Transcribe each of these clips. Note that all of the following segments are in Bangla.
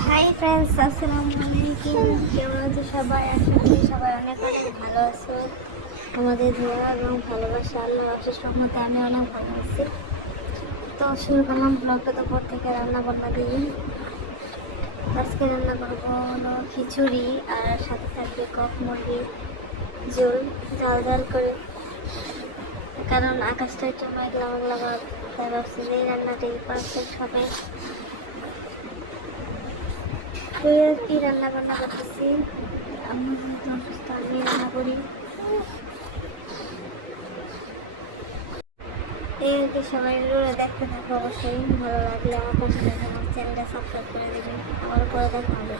হাই ফ্রেন্ডস আসসালামু আলাইকুম কেমন আছো সবাই? আশা সবাই অনেক অনেক ভালো আছো। আমাদের দোয়া এবং ভালোবাসা আল্লাহ অশেষ রহমতে আমি অনেক ভালো আছি। তো শুরু করলাম ব্লগটা দুপুর থেকে রান্না বান্না দিয়ে। আজকে রান্না করব হলো খিচুড়ি আর সাথে থাকবে কক মুরগি ঝোল। জাল জাল করে। কারণ আকাশটা একটু মেঘলা মেঘলা তাই ভাবছি যে রান্নাটি পারফেক্ট হবে আর কি রান্না বান্না করতেছি। আমি যেহেতু অসুস্থ রান্না করি। এই আর কি সবাই রোলে দেখতে থাকো অবশ্যই। ভালো লাগলে আমার পাশে দেখে আমার চ্যানেলটা সাবস্ক্রাইব করে দেবেন। আমার পরে দেখা হবে।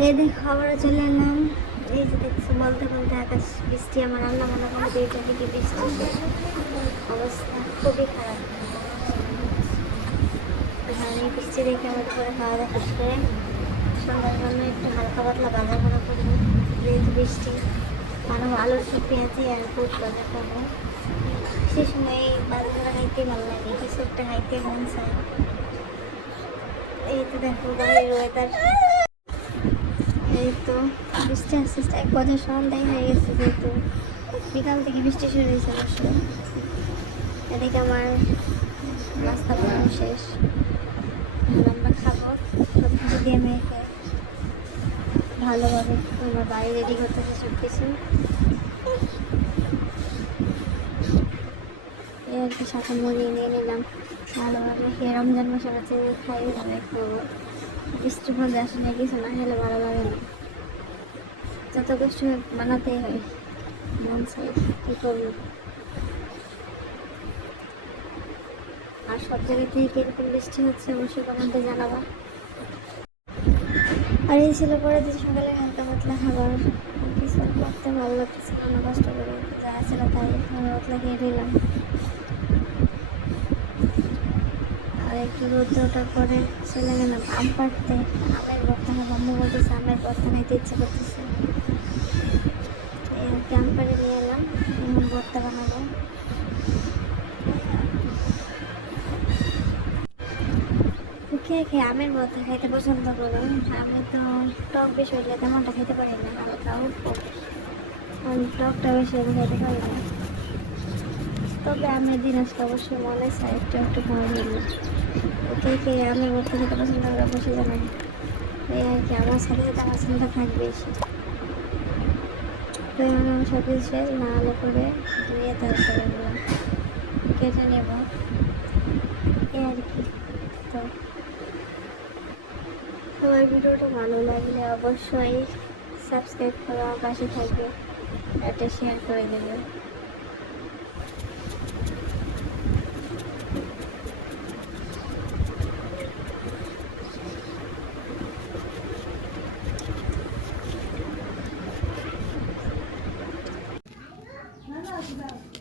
এই দেখো আবারও চলে এলাম। এই যে দেখছ, বলতে বলতে আকাশ, বৃষ্টি, আমার রান্না বান্না করে দুইটা দিকে বৃষ্টি। অবস্থা খুবই খারাপ। এই বৃষ্টি দেখে আমার করে খাওয়া দাওয়া শেষ করে সন্ধ্যার জন্য একটু হালকা পাতলা বাজার করা করব যেহেতু বৃষ্টি মানে আলুর সব পেঁয়াজি আর পুট বাজার করব। সে সময় এই বাজারটা খাইতে ভালো লাগে, কিছু একটা খাইতে মন চায়। এই তো দেখো বাইরের ওয়েদার এই তো বৃষ্টি আস্তে আস্তে এক বছর সন্ধ্যায় হয়ে গেছে যেহেতু। বিকাল থেকে বৃষ্টি শুরু হয়েছে অবশ্য। এদিকে আমার নাস্তা বানানো শেষ। আমরা খাব সব কিছু দিয়ে মেখে। ভালোভাবে আমার বাড়ি রেডি করতেছে সব কিছু কি, সাথে মুড়ি নিয়ে নিলাম। ভালোভাবে খেয়ে রমজান মাসের কাছে খাই ভালো খাব বৃষ্টির মধ্যে আসলে কিছু না খেলে ভালো লাগে না। যত কষ্ট বানাতেই হয়, মন চাই কী করব? আর সব জায়গা থেকে কীরকম বৃষ্টি হচ্ছে অবশ্যই কমেন্টে জানাবা। আর এই ছিল পরে যে সকালে হালকা পাতলা খাবার কিছু করতে ভালো লাগতেছে না, কষ্ট করে যা ছিল, তাই হালকা পাতলা খেয়ে নিলাম। আর একটু রোদ্র ওঠার পরে চলে গেলাম আম পাড়তে। আমের ভর্তা খাব আম্মু বলতেছে আমের ভর্তা খাইতে ইচ্ছে করতেছে। নিয়ে এলাম ভর্তা কে কে আমের ভর্তা খাইতে পছন্দ করো আমি তো টক বেশি হইলে তেমনটা খেতে পারি না হালকা অল্প আমি টকটা বেশি আমি খাইতে পারি না তবে আমের দিন আসলে অবশ্যই মনে চাই একটু একটু খাওয়া হইলে কে কে আমের ভর্তা খেতে পছন্দ করে অবশ্যই জানাই এই আর কি আমার সাথে সাথে আমার থাকবে তো সব কিছু না করে ধুয়ে তারপরে কেটে নেব। এই আর কি। তো সবার ভিডিওটা ভালো লাগলে অবশ্যই সাবস্ক্রাইব করা পাশে থাকবে। একটা শেয়ার করে দেবে। talk about